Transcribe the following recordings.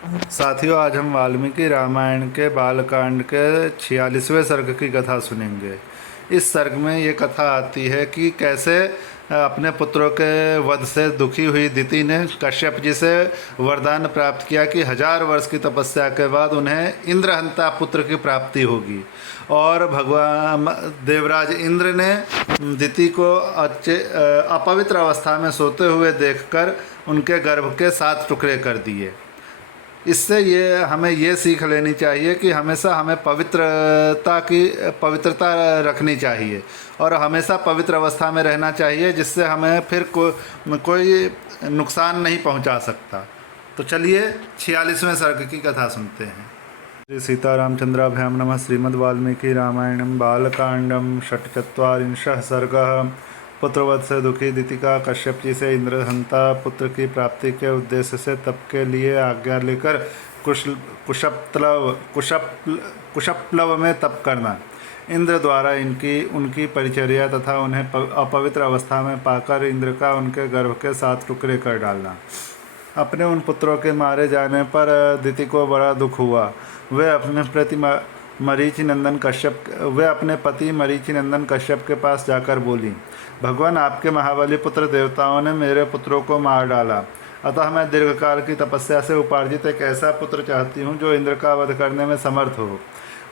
साथियों, आज हम वाल्मीकि रामायण के बालकांड के 46वें सर्ग की कथा सुनेंगे। इस सर्ग में ये कथा आती है कि कैसे अपने पुत्रों के वध से दुखी हुई दिति ने कश्यप जी से वरदान प्राप्त किया कि 1000 वर्ष की तपस्या के बाद उन्हें इंद्रहंता पुत्र की प्राप्ति होगी। और भगवान देवराज इंद्र ने दिति को अपवित्र अवस्था में सोते हुए देखकर उनके गर्भ के 7 टुकड़े कर दिए। इससे हमें ये सीख लेनी चाहिए कि हमेशा हमें पवित्रता रखनी चाहिए और हमेशा पवित्र अवस्था में रहना चाहिए, जिससे हमें फिर कोई नुकसान नहीं पहुंचा सकता। तो चलिए 46वें सर्ग की कथा सुनते हैं। श्री सीतारामचंद्राभ्यां नमः। श्रीमद् वाल्मीकि रामायणं बालकांडं षट्चत्वारिंशः सर्गः। पुत्रवध से दुखी दिति का कश्यप जी से इंद्रहंता पुत्र की प्राप्ति के उद्देश्य से तप के लिए आज्ञा लेकर कुशप्लव में तप करना। इंद्र द्वारा उनकी परिचर्या तथा उन्हें अपवित्र अवस्था में पाकर इंद्र का उनके गर्भ के 7 टुकड़े कर डालना। अपने उन पुत्रों के मारे जाने पर दिति को बड़ा दुख हुआ। वे अपने पति मरीचि नंदन कश्यप के पास जाकर बोली, भगवान, आपके महाबली पुत्र देवताओं ने मेरे पुत्रों को मार डाला, अतः मैं दीर्घकाल की तपस्या से उपार्जित एक ऐसा पुत्र चाहती हूँ जो इंद्र का वध करने में समर्थ हो।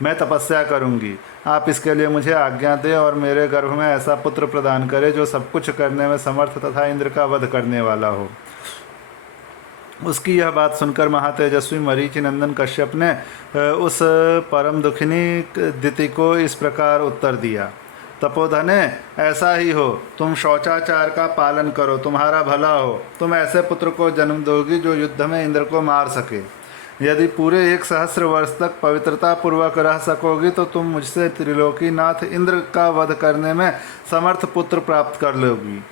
मैं तपस्या करूँगी, आप इसके लिए मुझे आज्ञा दें और मेरे गर्भ में ऐसा पुत्र प्रदान करें जो सब कुछ करने में समर्थ तथा इंद्र का वध करने वाला हो। उसकी यह बात सुनकर महातेजस्वी मरीचि नंदन कश्यप ने उस परम दुखिनी दिति को इस प्रकार उत्तर दिया, तपोधने, ऐसा ही हो, तुम शौचाचार का पालन करो, तुम्हारा भला हो। तुम ऐसे पुत्र को जन्म दोगी जो युद्ध में इंद्र को मार सके। यदि पूरे 1 सहस्र वर्ष तक पवित्रता पूर्वक रह सकोगी तो तुम मुझसे त्रिलोकीनाथ इंद्र का वध करने में समर्थ पुत्र प्राप्त कर लोगी।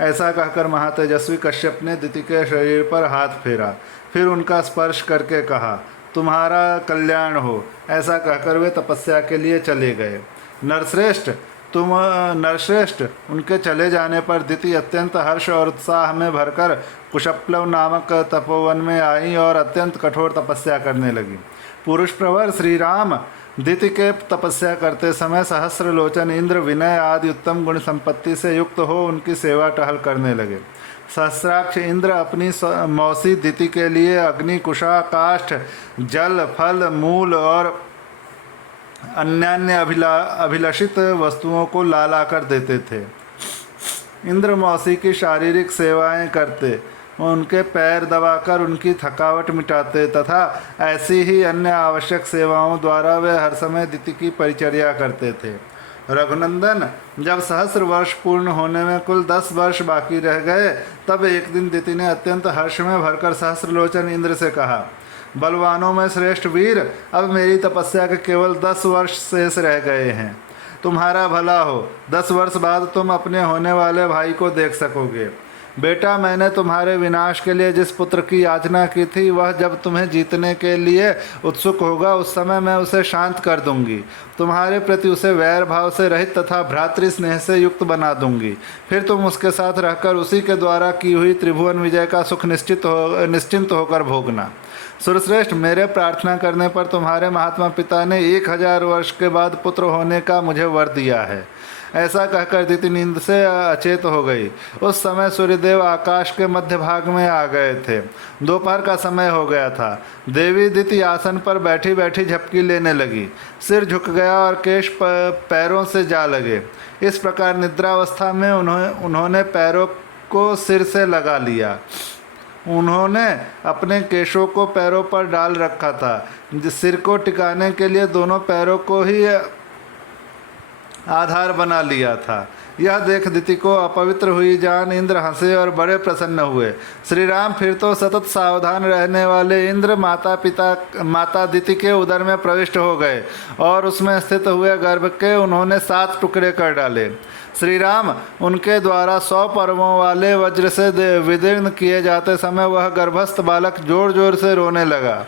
ऐसा कहकर महातेजस्वी कश्यप ने दिति के शरीर पर हाथ फेरा, फिर उनका स्पर्श करके कहा, तुम्हारा कल्याण हो। ऐसा कहकर वे तपस्या के लिए चले गए। नरश्रेष्ठ, उनके चले जाने पर दिति अत्यंत हर्ष और उत्साह में भरकर कुशप्लव नामक तपोवन में आई और अत्यंत कठोर तपस्या करने लगी। पुरुष प्रवर श्री राम दिति के तपस्या करते समय सहस्रलोचन इंद्र विनय आदि उत्तम गुण संपत्ति से युक्त हो उनकी सेवा टहल करने लगे। सहस्राक्ष इंद्र अपनी मौसी दिति के लिए अग्नि, कुशा, काष्ठ, जल, फल, मूल और अन्यान्य अभिलषित वस्तुओं को ला कर देते थे। इंद्र मौसी की शारीरिक सेवाएं करते, उनके पैर दबाकर उनकी थकावट मिटाते तथा ऐसी ही अन्य आवश्यक सेवाओं द्वारा वे हर समय दिति की परिचर्या करते थे। रघुनंदन, जब 1 सहस्र वर्ष पूर्ण होने में कुल 10 वर्ष बाकी रह गए, तब एक दिन दिति ने अत्यंत हर्ष में भरकर सहस्रलोचन इंद्र से कहा, बलवानों में श्रेष्ठ वीर, अब मेरी तपस्या के केवल 10 वर्ष शेष रह गए हैं। तुम्हारा भला हो, 10 वर्ष बाद तुम अपने होने वाले भाई को देख सकोगे। बेटा, मैंने तुम्हारे विनाश के लिए जिस पुत्र की याचना की थी, वह जब तुम्हें जीतने के लिए उत्सुक होगा उस समय मैं उसे शांत कर दूंगी। तुम्हारे प्रति उसे वैर भाव से रहित तथा भ्रातृ स्नेह से युक्त बना दूंगी। फिर तुम उसके साथ रहकर उसी के द्वारा की हुई त्रिभुवन विजय का सुख निश्चिंत होकर भोगना। सुरश्रेष्ठ, मेरे प्रार्थना करने पर तुम्हारे महात्मा पिता ने 1000 वर्ष के बाद पुत्र होने का मुझे वर दिया है। ऐसा कहकर दिति नींद से अचेत हो गई। उस समय सूर्यदेव आकाश के मध्य भाग में आ गए थे। दोपहर का समय हो गया था। देवी दिति आसन पर बैठी बैठी झपकी लेने लगी। सिर झुक गया और केश पैरों से जा लगे। इस प्रकार निद्रावस्था में उन्होंने पैरों को सिर से लगा लिया। उन्होंने अपने केशों को पैरों पर डाल रखा था। सिर को टिकाने के लिए दोनों पैरों को ही आधार बना लिया था। यह देख दिति को अपवित्र हुई जान इंद्र हंसे और बड़े प्रसन्न हुए। श्री राम फिर तो सतत सावधान रहने वाले इंद्र माता दिति के उदर में प्रविष्ट हो गए और उसमें स्थित हुए गर्भ के उन्होंने 7 टुकड़े कर डाले। श्री राम उनके द्वारा 100 पर्वों वाले वज्र से विदीर्ण किए जाते समय वह गर्भस्थ बालक जोर जोर से रोने लगा।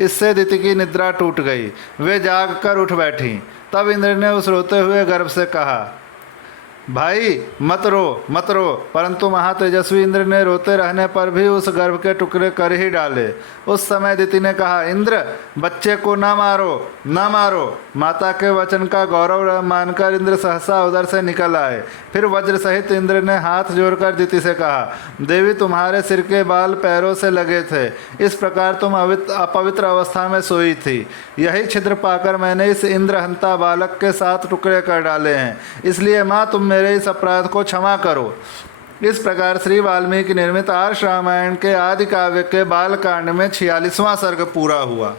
इससे दिति की निद्रा टूट गई। वे जाग कर उठ बैठी। तब इंद्र ने उस रोते हुए गर्भ से कहा, भाई मत रो, परंतु महातेजस्वी इंद्र ने रोते रहने पर भी उस गर्भ के टुकड़े कर ही डाले। उस समय दिति ने कहा, इंद्र बच्चे को न मारो। माता के वचन का गौरव मानकर इंद्र सहसा उधर से निकल आए। फिर वज्र सहित इंद्र ने हाथ जोड़कर दिति से कहा, देवी तुम्हारे सिर के बाल पैरों से लगे थे, इस प्रकार तुम अपवित्र अवस्था में सोई थी। यही छिद्र पाकर मैंने इस इंद्रहंता बालक के 7 टुकड़े कर डाले हैं, इसलिए माँ तुम मेरे इस अपराध को क्षमा करो। इस प्रकार श्री वाल्मीकि निर्मित आर्ष रामायण के आदि काव्य के बाल कांड में 46वां सर्ग पूरा हुआ।